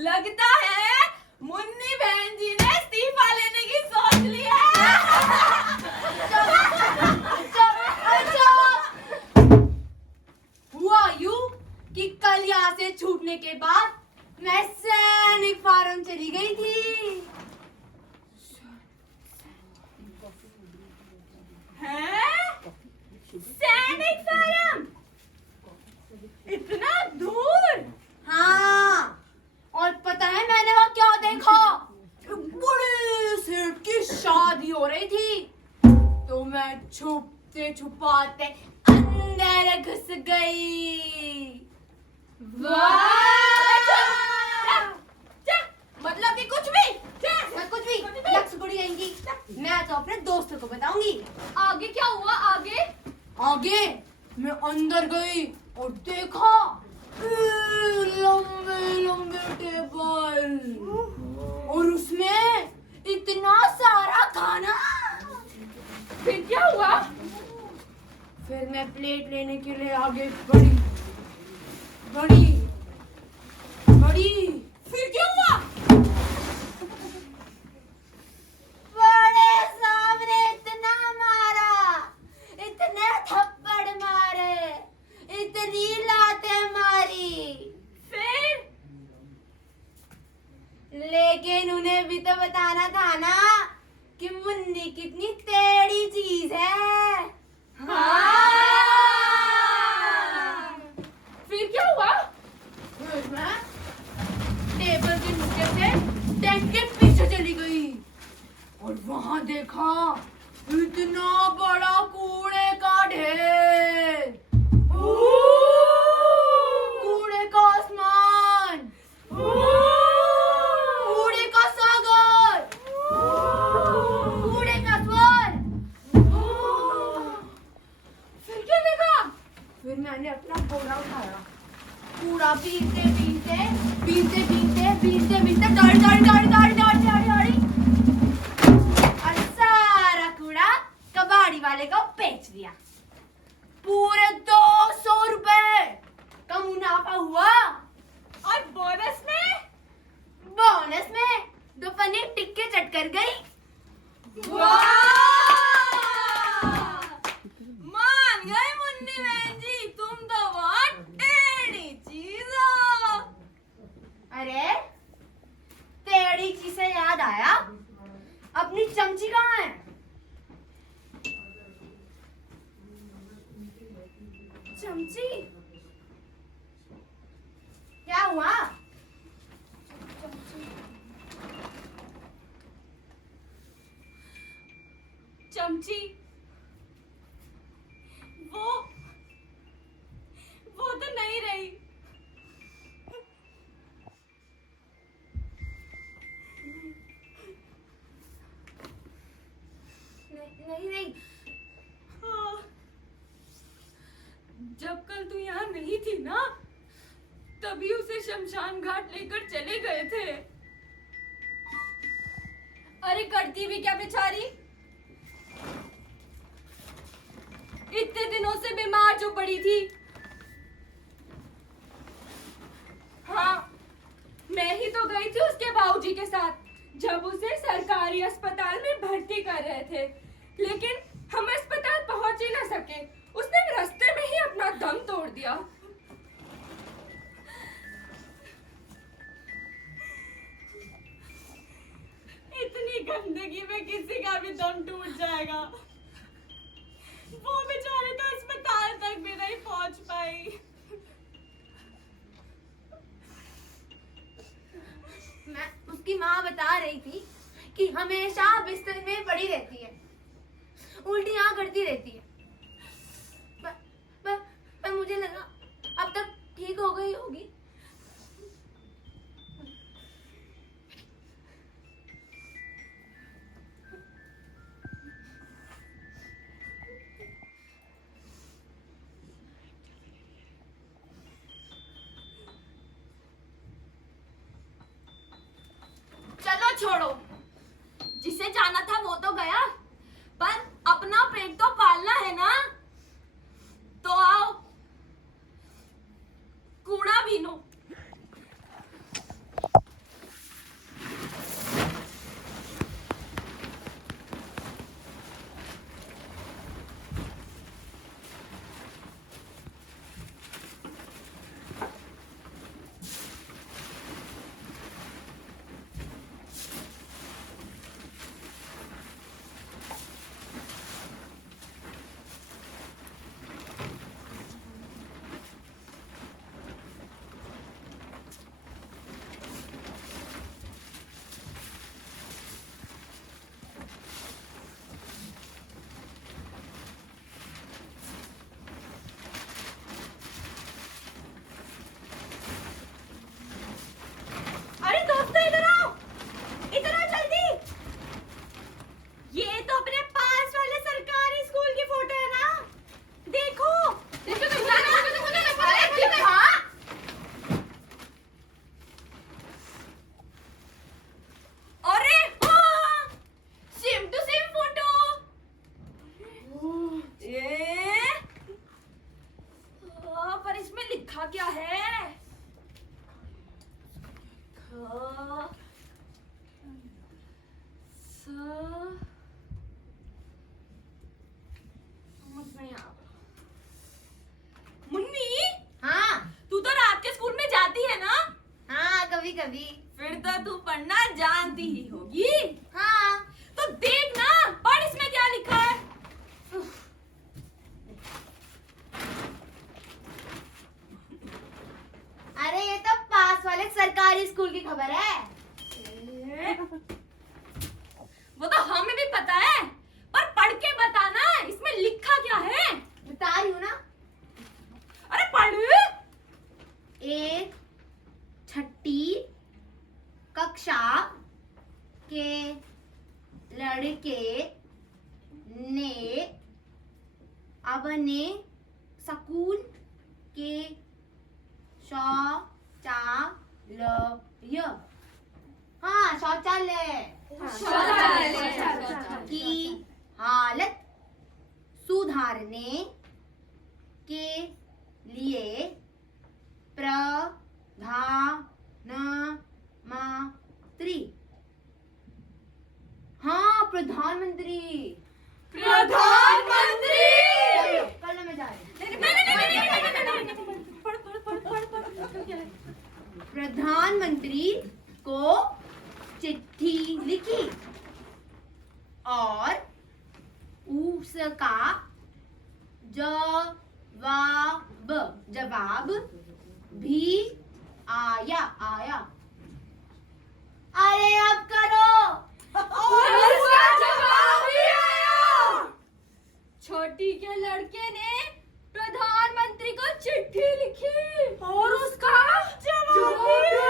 लगता है मुन्नी बहन जी ने इस्तीफा लेने की सोच ली है। हुआ यूं कि कल यहाँ से छूटने के बाद मैं सैनिक फार्म चली गई थी। हैं? सैनिक फार्म? इतना दूर? हाँ, और पता है मैंने वहाँ क्या देखा? बड़े सेठ की शादी हो रही थी, तो मैं छुपते छुपाते अंदर घुस गई। मतलब कि कुछ भी? कुछ भी लक्ष्य बुढ़ी आएंगी, मैं तो अपने दोस्तों को बताऊंगी। आगे क्या हुआ? आगे आगे मैं अंदर गई और देखा लंबे लंबे टेबल और उसमें इतना सारा खाना। फिर क्या हुआ? फिर मैं प्लेट लेने के लिए आगे बढ़ी बढ़ी बढ़ी। फिर क्या हुआ? बड़े सामने इतना मारा, इतने थप्पड़ मारे, इतनी लातें मारी। फिर? लेकिन उन्हें भी तो बताना था ना कि मुन्नी कितनी टेढ़ी चीज है। हाँ। फिर क्या हुआ? फिर मैं टेबल के नीचे से टेंट के पीछे चली गई और वहां देखा इतना बड़ा कूड़े का ढेर, कूड़े का आसमान, कूड़े का सागर, कूड़े का स्वर। फिर क्या देखा? फिर मैंने अपना कूड़ा उठाया, कूड़ा बीनते बीनते बीनते बीनते बीनते बीनते गाड़ी गाड़ी गाड़ी गाड़ी गाड़ी गाड़ी गाड़ी और सारा कूड़ा कबाड़ी वाले को बेच दिया। पूरे 200 रुपए का मुनाफा हुआ। और बोनस में? बोनस में 2 पनीर टिक्के चट कर गई। मान गए मुन्नी बहन जी, तुम तो बहुत टेढ़ी चीज हो। अरे टेढ़ी चीज से याद आया, अपनी चमची कहाँ है? चमची? क्या हुआ? चमची वो तो नहीं रही। नहीं नहीं। हाँ। जब कल तू यहाँ नहीं थी ना, तभी उसे शमशान घाट लेकर चले गए थे। अरे करती भी क्या बेचारी, इतने दिनों से बीमार जो पड़ी थी। हाँ, मैं ही तो गई थी उसके बाबूजी के साथ जब उसे सरकारी अस्पताल में भर्ती कर रहे थे, लेकिन हम अस्पताल पहुंच ही ना सके। उसने रास्ते में ही अपना दम तोड़ दिया। इतनी गंदगी में किसी का भी दम टूट जाएगा। वो बेचारे तो अस्पताल तक भी नहीं पहुंच पाई। मैं उसकी माँ बता रही थी कि हमेशा बिस्तर में पड़ी रहती है, उल्टियाँ करती रहती है। पर मुझे लगा अब तक ठीक हो गई होगी। चलो छोड़ो, जिसे जाना था वो तो गया, पर अपना पेट तो पालना है ना। तो आओ कूड़ा बीनो। अरे दोस्तों इधर आओ जल्दी। ये तो अपने पास वाले सरकारी स्कूल की फोटो है ना। देखो अरे हाँ, सेम टू सेम फोटो। पर इसमें लिखा क्या है? मुन्नी, हाँ तू तो रात के स्कूल में जाती है ना? हाँ, कभी कभी। फिर तो तू पढ़ना जानती ही होगी। हाँ, तो देख ना, पढ़ इसमें क्या लिखा है। अरे ये तो पास वाले सरकारी स्कूल की खबर है। वो तो हमें भी पता है, पर पढ़ के बताना इसमें लिखा क्या है। बता रही हूँ ना। अरे पढ़। एक छठी कक्षा के लड़के ने अपने स्कूल के शौचालय की हालत सुधारने के लिए प्रधानमंत्री, हाँ प्रधानमंत्री, कल में जा रहे प्रधानमंत्री को चिट्ठी लिखी और उसका जवाब भी आया। अरे अब करो। और उसका जवाब भी आया। छोटी के लड़के ने प्रधानमंत्री को चिट्ठी लिखी और उसका जवाब भी आया।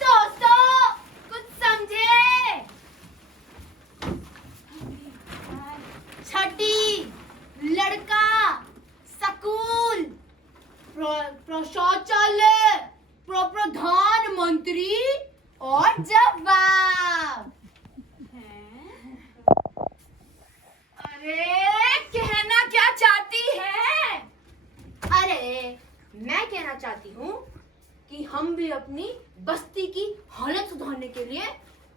दोस्तों कुछ समझे? छठी लड़का स्कूल शौचालय प्रधानमंत्री और जवाब। अरे कहना क्या चाहते मैं कहना चाहती हूँ कि हम भी अपनी बस्ती की हालत सुधारने के लिए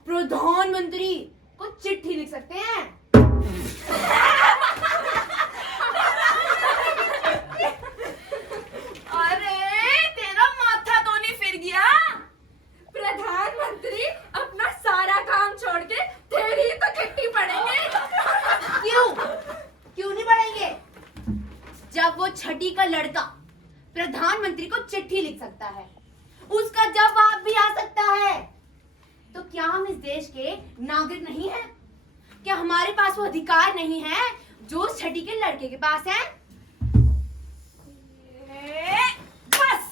प्रधानमंत्री को चिट्ठी लिख सकते हैं। अरे तेरा माथा तो नहीं फिर गया? प्रधानमंत्री अपना सारा काम छोड़ के तेरी तो चिट्ठी पढ़ेंगे। क्यों नहीं पढ़ेंगे? जब वो छठी का लड़का प्रधानमंत्री को चिट्ठी लिख सकता है, उसका जवाब भी आ सकता है, तो क्या हम इस देश के नागरिक नहीं हैं? क्या हमारे पास वो अधिकार नहीं है जो उस छठी के लड़के के पास है? बस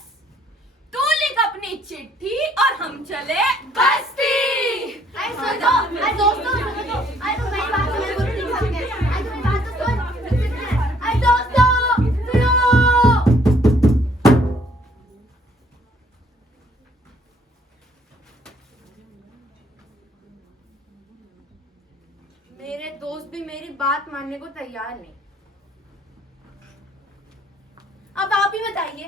तू लिख अपनी चिट्ठी और हम चले बस्ती। अरे सुन दो, अरे दोस्तों सुन दो, अरे तुम मेरी बात सुनो, बोलो लिख सकते हैं। अरे तुम मेरी बात तो सुन, लिख सकते हैं। अरे दोस्तों सुनो। मेरे दोस्त भी मेरी बात मानने को तैयार नहीं। अब आप ही बताइए,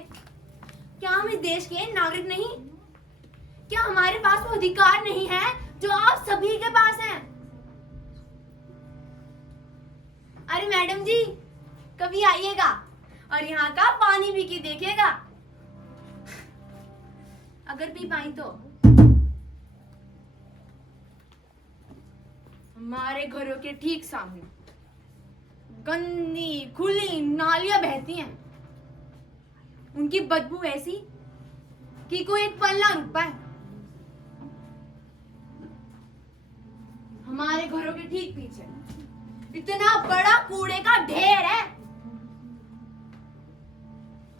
क्या हम इस देश के नागरिक नहीं? क्या हमारे पास वो अधिकार नहीं है जो आप सभी के पास हैं? अरे मैडम जी, कभी आइएगा और यहाँ का पानी पी के देखिएगा, अगर पी पाई तो। हमारे घरों के ठीक सामने गंदी खुली नालियां बहती हैं, उनकी बदबू ऐसी कि कोई एक पल ना रुक पाए। हमारे घरों के ठीक पीछे इतना बड़ा कूड़े का ढेर है,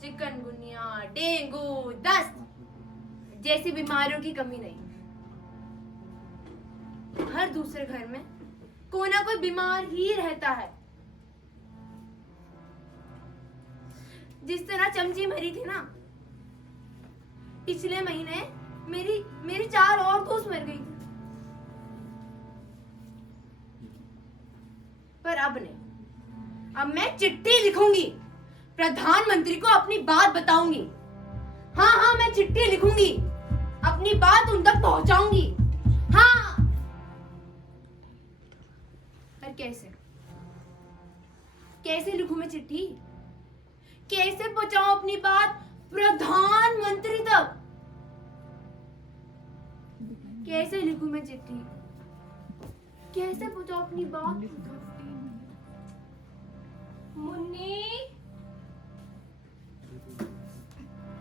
चिकनगुनिया, डेंगू, दस्त जैसी बीमारियों की कमी नहीं। हर दूसरे घर में कोई ना कोई बीमार ही रहता है। जिस तरह चमची मरी थी ना, पिछले महीने मेरी 4 और दोस्त मर गई थी। पर अब नहीं, अब मैं चिट्ठी लिखूंगी, प्रधानमंत्री को अपनी बात बताऊंगी। हाँ, मैं चिट्ठी लिखूंगी, अपनी बात उन तक पहुंचाऊंगी। हाँ, पर कैसे लिखूं मैं चिट्ठी? कैसे पहुंचाऊं अपनी बात प्रधानमंत्री तक? कैसे लिखूं मैं चिट्ठी? कैसे पहुंचाऊं अपनी बात? मुन्नी,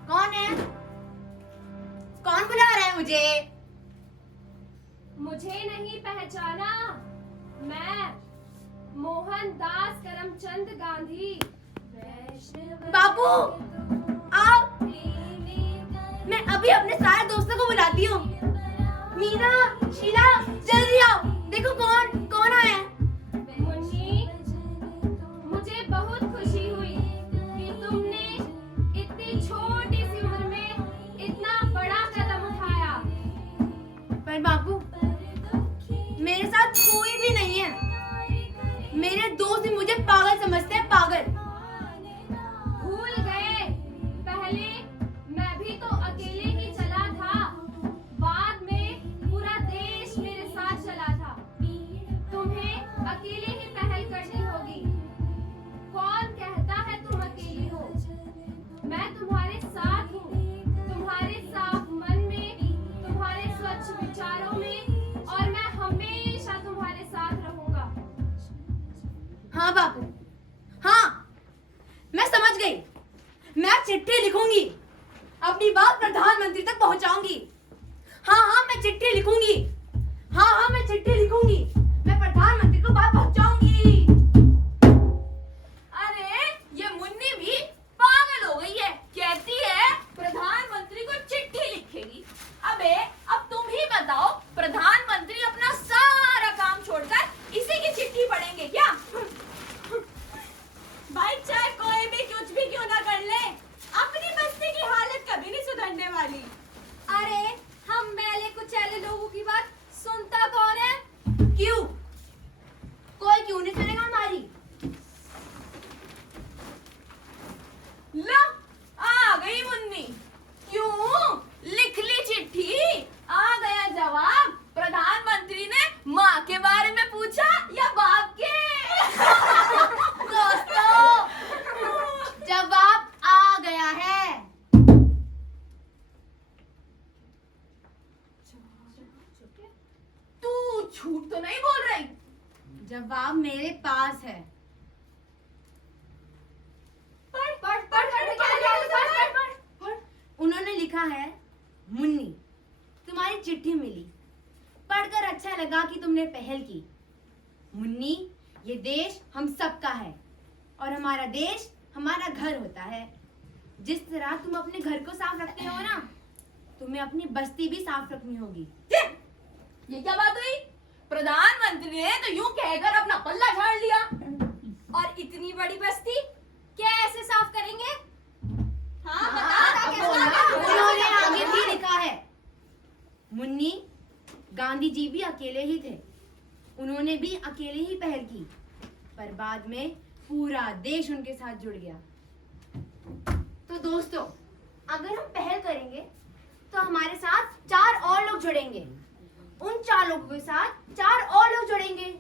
कौन है? कौन बुला रहा है मुझे? मुझे नहीं पहचाना? मैं मोहनदास करमचंद गांधी। बाबू, आओ। मैं अभी अपने सारे दोस्तों को बुलाती हूँ। मीना, शीला, जल्दी आओ, देखो कौन आया है। मुन्नी, मुझे बहुत खुशी हुई कि तुमने इतनी छोटी सी उम्र में इतना बड़ा कदम उठाया। पर बाबू, मेरे साथ कोई भी नहीं है। मेरे दोस्त भी मुझे पागल समझते हैं, पागल। भूल गए, पहले मैं भी तो अकेले ही चला था, बाद में पूरा देश मेरे साथ चला था। तुम्हें अकेले ही पहल करनी होगी। कौन कहता है तुम अकेली हो? मैं तुम्हारे साथ हूँ, तुम्हारे साफ मन में, तुम्हारे स्वच्छ विचारों में, और मैं हमेशा तुम्हारे साथ रहूंगा। हाँ बाबू, हाँ, मैं समझ गई। मैं चिट्ठी लिखूंगी, अपनी बात प्रधानमंत्री तक पहुंचाऊंगी। हाँ, मैं चिट्ठी लिखूंगी। हाँ, मैं चिट्ठी लिखूंगी, मैं प्रधानमंत्री को बात पहुंचाऊंगी। अरे ये मुन्नी भी पागल हो गई है, कहती है प्रधानमंत्री को चिट्ठी लिखेगी। अबे अब तुम ही बताओ, प्रधानमंत्री अपना सारा काम छोड़कर इसी की चिट्ठी पढ़ेंगे क्या? भाई चाहे कोई भी कुछ भी क्यों ना कर ले, अपनी बस्ती की हालत कभी नहीं सुधरने वाली। अरे हम मैले कुचैले लोगों की बात सुनता कौन है? क्यों? कोई क्यों जवाब मेरे पास है। उन्होंने लिखा है, मुन्नी तुम्हारी चिट्ठी मिली, पढ़कर अच्छा लगा कि तुमने पहल की। मुन्नी, ये देश हम सबका है और हमारा देश हमारा घर होता है। जिस तरह तुम अपने घर को साफ रखते हो ना, तुम्हें अपनी बस्ती भी साफ रखनी होगी। ये क्या बात हुई? प्रधानमंत्री ने तो यूं कहकर अपना पल्ला झाड़ लिया। और इतनी बड़ी बस्ती कैसे साफ करेंगे? हाँ बता उन्होंने आगे भी लिखा है, मुन्नी गांधी जी भी अकेले ही थे, उन्होंने भी अकेले ही पहल की, पर बाद में पूरा देश उनके साथ जुड़ गया। तो दोस्तों, अगर हम पहल करेंगे तो हमारे साथ 4 और लोग जुड़ेंगे, उन 4 लोगों के साथ 4 और लोग जुड़ेंगे।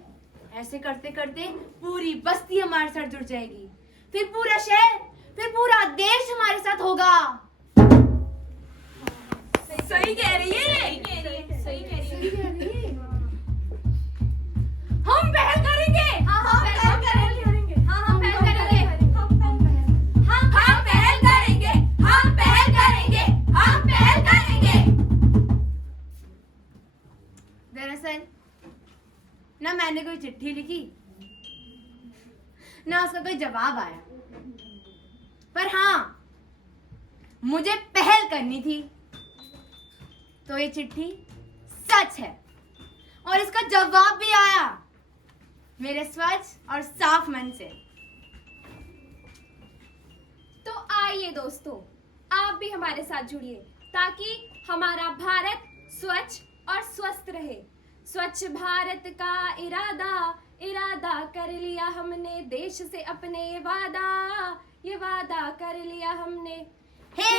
ऐसे करते करते पूरी बस्ती हमारे साथ जुड़ जाएगी, फिर पूरा शहर, फिर पूरा देश हमारे साथ होगा। सही कह रही है। हम पहल करेंगे। हम पहल करेंगे। हम पहल करेंगे। दरअसल ना मैंने कोई चिट्ठी लिखी, ना उसका कोई जवाब आया, पर हाँ, मुझे पहल करनी थी। तो ये चिट्ठी सच है और इसका जवाब भी आया मेरे स्वच्छ और साफ मन से। तो आइए दोस्तों, आप भी हमारे साथ जुड़िए ताकि हमारा भारत स्वच्छ और स्वस्थ रहे। स्वच्छ भारत का इरादा कर लिया हमने, देश से अपने ये वादा कर लिया हमने। हे